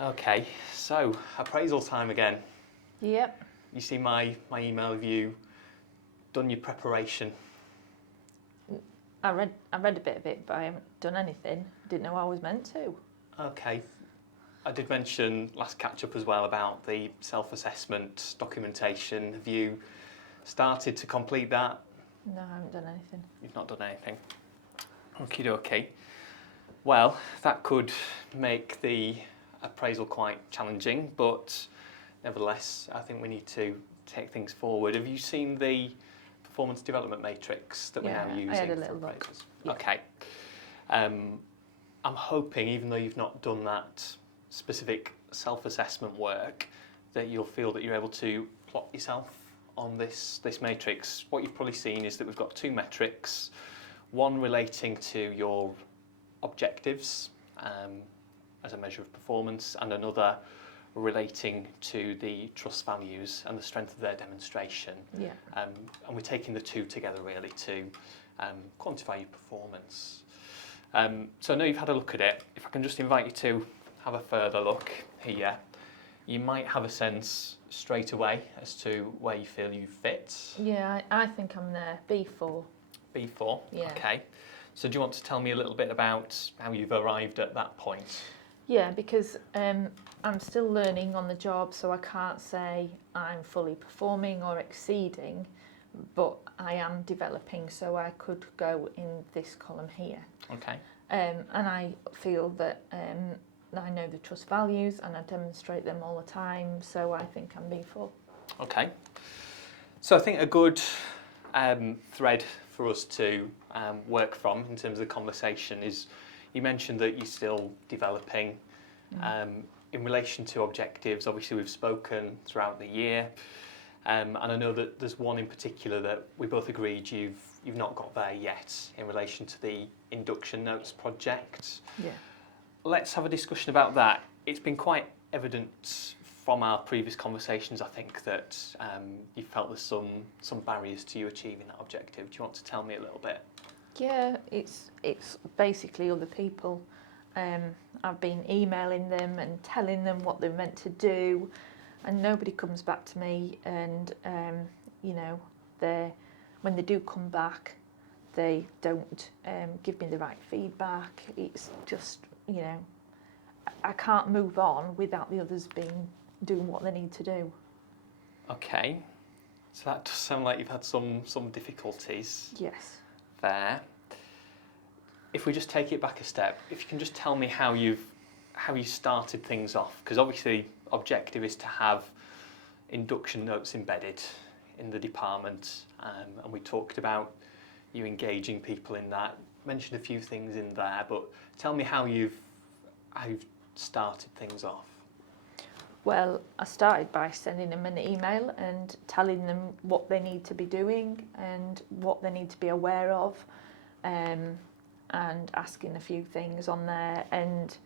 Okay, so appraisal time again. Yep. You see my email, have you done your preparation? I read a bit of it, but I haven't done anything. Didn't know I was meant to. Okay. I did mention last catch-up as well about the self-assessment documentation. Have you started to complete that? No, I haven't done anything. You've not done anything. Okie dokie. Well, that could make the appraisal quite challenging, but nevertheless, I think we need to take things forward. Have you seen the performance development matrix that we're now using I had a for little look. appraisals? Yeah. Okay. I'm hoping, even though you've not done that specific self-assessment work, that you'll feel that you're able to plot yourself on this matrix. What you've probably seen is that we've got two metrics, one relating to your objectives as a measure of performance, and another relating to the trust values and the strength of their demonstration. Yeah. And we're taking the two together really to quantify your performance. So I know you've had a look at it. If I can just invite you to have a further look here, you might have a sense straight away as to where you feel you fit. Yeah, I think I'm there. B4. B4? Yeah. Okay. So do you want to tell me a little bit about how you've arrived at that point? Yeah, because I'm still learning on the job, so I can't say I'm fully performing or exceeding, but I am developing, so I could go in this column here. Okay. And I feel that I know the trust values and I demonstrate them all the time, so I think I'm B4. Okay. So I think a good thread for us to work from in terms of the conversation is, you mentioned that you're still developing. In relation to objectives, obviously we've spoken throughout the year, and I know that there's one in particular that we both agreed you've not got there yet in relation to the induction notes project. Yeah. Let's have a discussion about that. It's been quite evident from our previous conversations, I think, that you felt there's some barriers to you achieving that objective. Do you want to tell me a little bit? Yeah, it's basically other people. I've been emailing them and telling them what they're meant to do, and nobody comes back to me. And you know, when they do come back, they don't give me the right feedback. It's just, you know, I can't move on without the others doing what they need to do. Okay, so that does sound like you've had some difficulties. Yes. There. If we just take it back a step, if you can just tell me how you started things off, because obviously objective is to have induction notes embedded in the department, and we talked about you engaging people in that. Mentioned a few things in there, but tell me how you've started things off. Well, I started by sending them an email and telling them what they need to be doing and what they need to be aware of, and asking a few things on there. And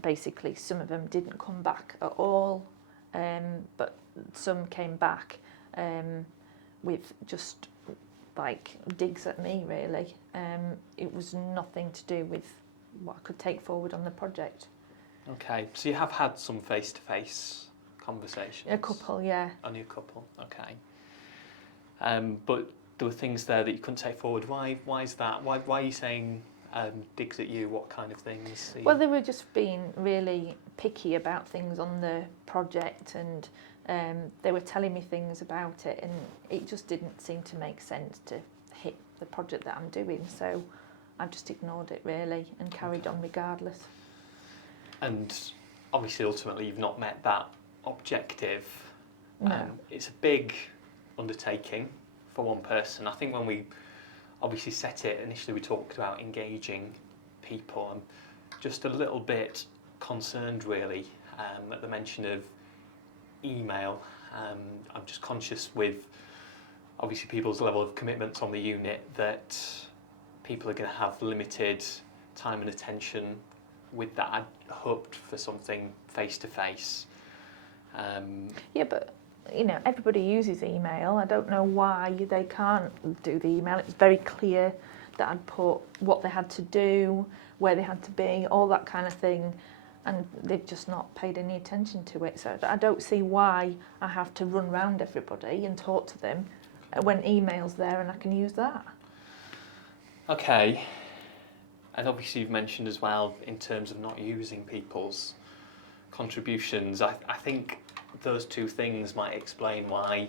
basically some of them didn't come back at all, but some came back with just like digs at me, really. It was nothing to do with what I could take forward on the project. Okay, so you have had some face-to-face conversations? A couple, yeah. Only a couple, okay. But there were things there that you couldn't take forward. Why is that? Why are you saying digs at you? What kind of things? Well, they were just being really picky about things on the project, and they were telling me things about it, and it just didn't seem to make sense to hit the project that I'm doing. So I just ignored it, really, and carried on regardless. And obviously, ultimately, you've not met that objective. No. It's a big undertaking for one person. I think when we obviously set it, initially we talked about engaging people. I'm just a little bit concerned, really, at the mention of email. I'm just conscious with, obviously, people's level of commitments on the unit that people are going to have limited time and attention with that. I'd hoped for something face-to-face. Yeah, but you know, everybody uses email. I don't know why they can't do the email. It's very clear that I'd put what they had to do, where they had to be, all that kind of thing. and they've just not paid any attention to it. So I don't see why I have to run round everybody and talk to them when email's there and I can use that. Okay, and obviously you've mentioned as well in terms of not using people's contributions. I think those two things might explain why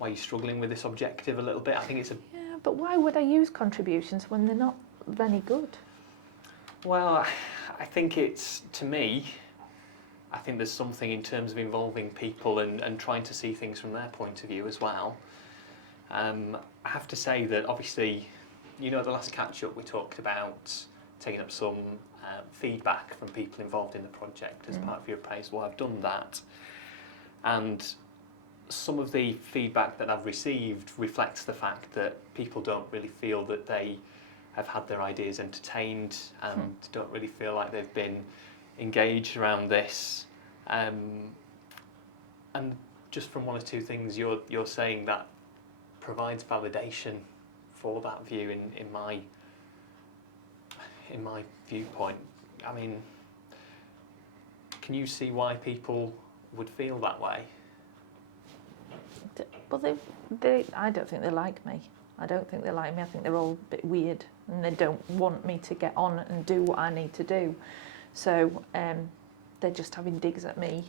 you're struggling with this objective a little bit. I think it's a... Yeah, but why would I use contributions when they're not any good? Well, I think it's, to me, I think there's something in terms of involving people and trying to see things from their point of view as well. I have to say that obviously, you know, the last catch-up we talked about taking up some feedback from people involved in the project as part of your appraisal. I've done that, and some of the feedback that I've received reflects the fact that people don't really feel that they have had their ideas entertained and don't really feel like they've been engaged around this. And just from one or two things you're saying, that provides validation for that view in my viewpoint. I mean, can you see why people would feel that way? Well, I don't think they like me. I don't think they like me. I think they're all a bit weird and they don't want me to get on and do what I need to do. So they're just having digs at me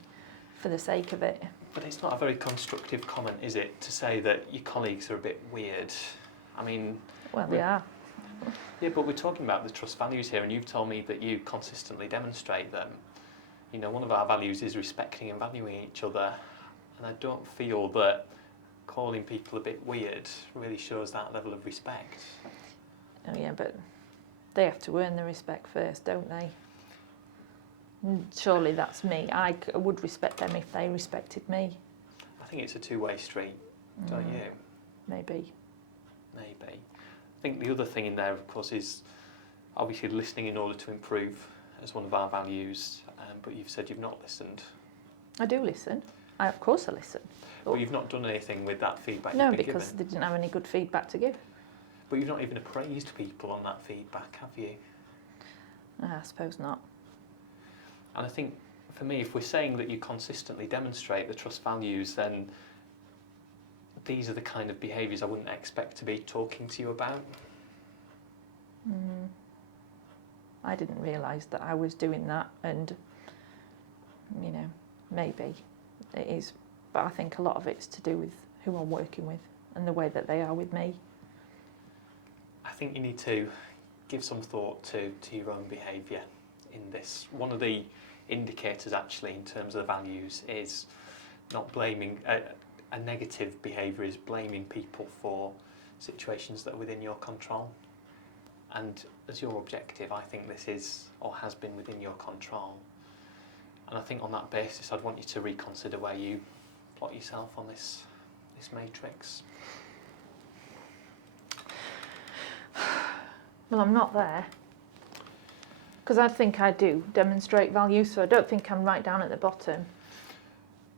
for the sake of it. But it's not a very constructive comment, is it, to say that your colleagues are a bit weird? I mean... Well, they are. Yeah, but we're talking about the trust values here, and you've told me that you consistently demonstrate them. You know, one of our values is respecting and valuing each other, and I don't feel that calling people a bit weird really shows that level of respect. Oh yeah, but they have to earn the respect first, don't they? Surely that's me. I would respect them if they respected me. I think it's a two-way street, don't you? Maybe. Maybe. I think the other thing in there, of course, is obviously listening in order to improve as one of our values, but you've said you've not listened. I do listen. Of course I listen. But you've not done anything with that feedback No, you've been because given. they didn't have any good feedback to give. But you've not even appraised people on that feedback, have you? I suppose not. And I think, for me, if we're saying that you consistently demonstrate the trust values, then these are the kind of behaviours I wouldn't expect to be talking to you about. I didn't realise that I was doing that, and, you know, maybe it is. But I think a lot of it's to do with who I'm working with and the way that they are with me. I think you need to give some thought to your own behaviour in this. One of the indicators, actually, in terms of the values is not blaming. A negative behaviour is blaming people for situations that are within your control. And as your objective, I think this is or has been within your control. And I think on that basis, I'd want you to reconsider where you plot yourself on this matrix. Well, I'm not there. Because I think I do demonstrate value, so I don't think I'm right down at the bottom.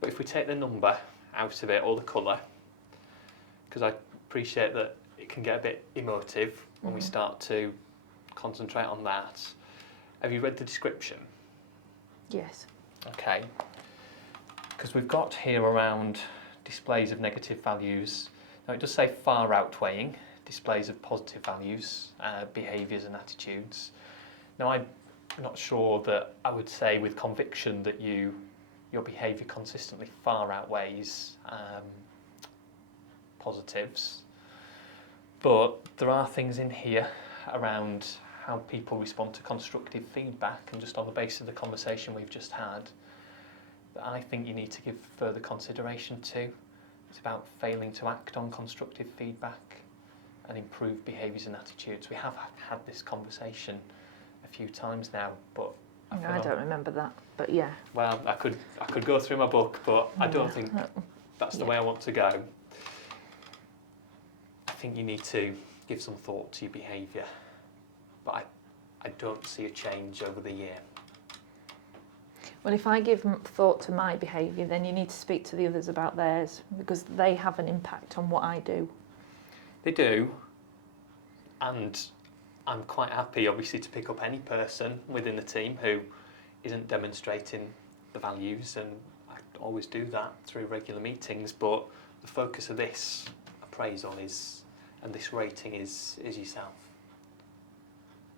But if we take the number out of it, or the colour, because I appreciate that it can get a bit emotive when we start to concentrate on that. Have you read the description? Yes. Okay. Because we've got here around displays of negative values. Now it does say far outweighing displays of positive values, behaviours and attitudes. Now I'm not sure that I would say with conviction that your behaviour consistently far outweighs positives, but there are things in here around how people respond to constructive feedback, and just on the basis of the conversation we've just had, that I think you need to give further consideration to. It's about failing to act on constructive feedback and improve behaviours and attitudes. We have had this conversation a few times now, but I don't remember that, but yeah. Well, I could go through my book, but I don't think that's the way I want to go. I think you need to give some thought to your behaviour, but I don't see a change over the year. Well, if I give thought to my behaviour, then you need to speak to the others about theirs, because they have an impact on what I do. They do, and I'm quite happy, obviously, to pick up any person within the team who isn't demonstrating the values, and I always do that through regular meetings, but the focus of this appraisal is, and this rating is yourself.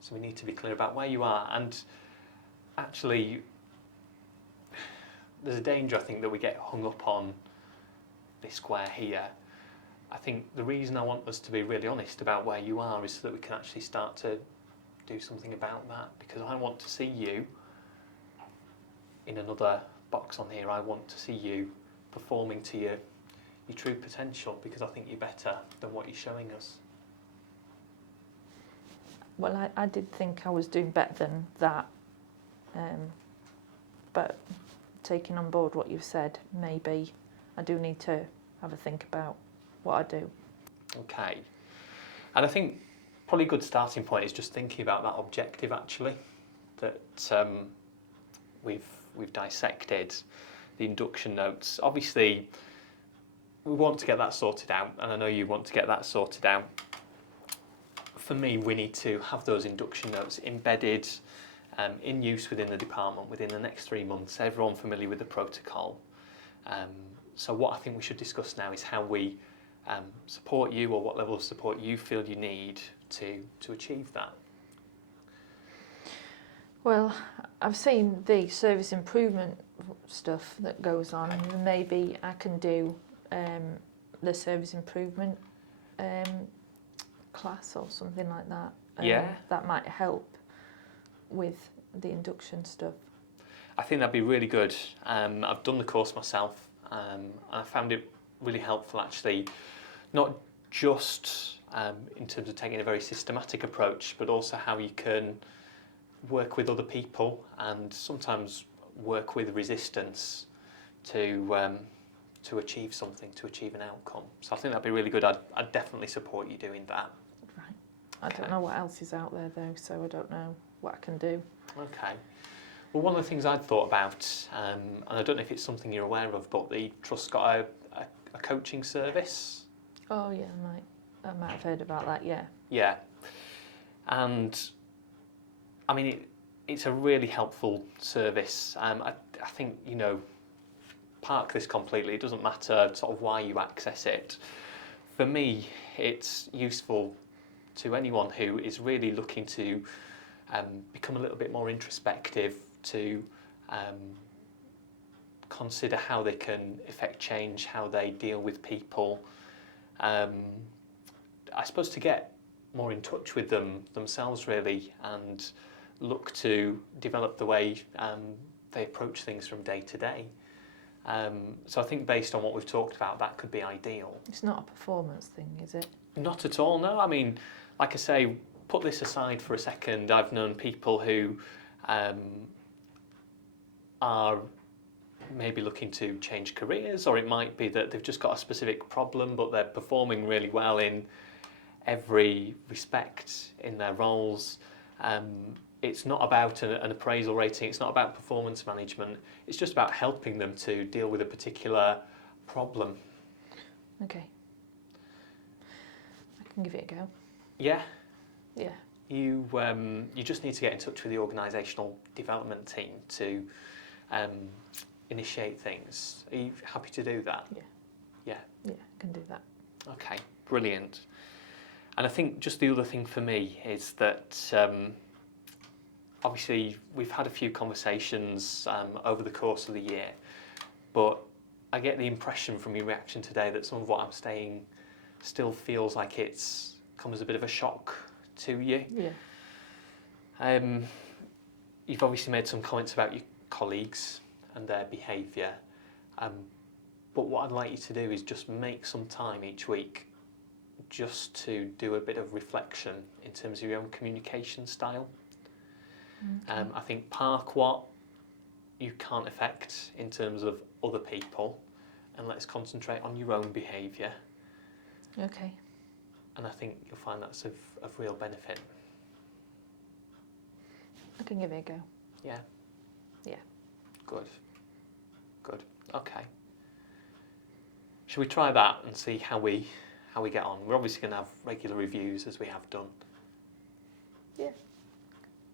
So we need to be clear about where you are, and actually there's a danger, I think, that we get hung up on this square here. I think the reason I want us to be really honest about where you are is so that we can actually start to do something about that, because I want to see you in another box on here. I want to see you performing to your true potential, because I think you're better than what you're showing us. Well, I did think I was doing better than that, but taking on board what you've said, maybe I do need to have a think about what I do. Okay. And I think probably a good starting point is just thinking about that objective, actually, that we've dissected, the induction notes. Obviously, we want to get that sorted out, and I know you want to get that sorted out. For me, we need to have those induction notes embedded, in use within the department within the next 3 months, everyone familiar with the protocol. So what I think we should discuss now is how we support you, or what level of support you feel you need to achieve that. Well, I've seen the service improvement stuff that goes on, and maybe I can do the service improvement class or something like that. Yeah. That might help with the induction stuff. I think that'd be really good. I've done the course myself, and I found it really helpful, actually, not just in terms of taking a very systematic approach, but also how you can work with other people and sometimes work with resistance to achieve something, to achieve an outcome. So I think that'd be really good. I'd definitely support you doing that. Right. I don't know what else is out there though, so I don't know what I can do. Okay. Well, one of the things I'd thought about, and I don't know if it's something you're aware of, but the Trust's got a coaching service. Oh yeah, I might have heard about that, yeah. Yeah. And I mean, it's a really helpful service. I think, park this completely. It doesn't matter sort of why you access it. For me, it's useful to anyone who is really looking to become a little bit more introspective, to consider how they can effect change, how they deal with people. I suppose to get more in touch with themselves, really, and look to develop the way they approach things from day to day. So I think based on what we've talked about, that could be ideal. It's not a performance thing, is it? Not at all, no. I mean, like I say, put this aside for a second. I've known people who are maybe looking to change careers, or it might be that they've just got a specific problem, but they're performing really well in every respect in their roles. It's not about an appraisal rating, it's not about performance management, it's just about helping them to deal with a particular problem. Okay. I can give it a go. Yeah? Yeah. You just need to get in touch with the organisational development team to initiate things. Are you happy to do that? Yeah. Yeah? Yeah, I can do that. Okay, brilliant. And I think just the other thing for me is that obviously we've had a few conversations over the course of the year, but I get the impression from your reaction today that some of what I'm saying still feels like it's come as a bit of a shock to you. Yeah. You've obviously made some comments about your colleagues and their behaviour, but what I'd like you to do is just make some time each week just to do a bit of reflection in terms of your own communication style. Okay. I think park what you can't affect in terms of other people, and let's concentrate on your own behaviour. Okay. And I think you'll find that's of real benefit. I can give it a go. Yeah? Yeah. Good. Good. Okay. Shall we try that and see how we get on? We're obviously going to have regular reviews as we have done. Yeah.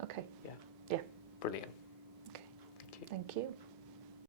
Okay. Yeah. Yeah. Brilliant. Okay. you. Thank you.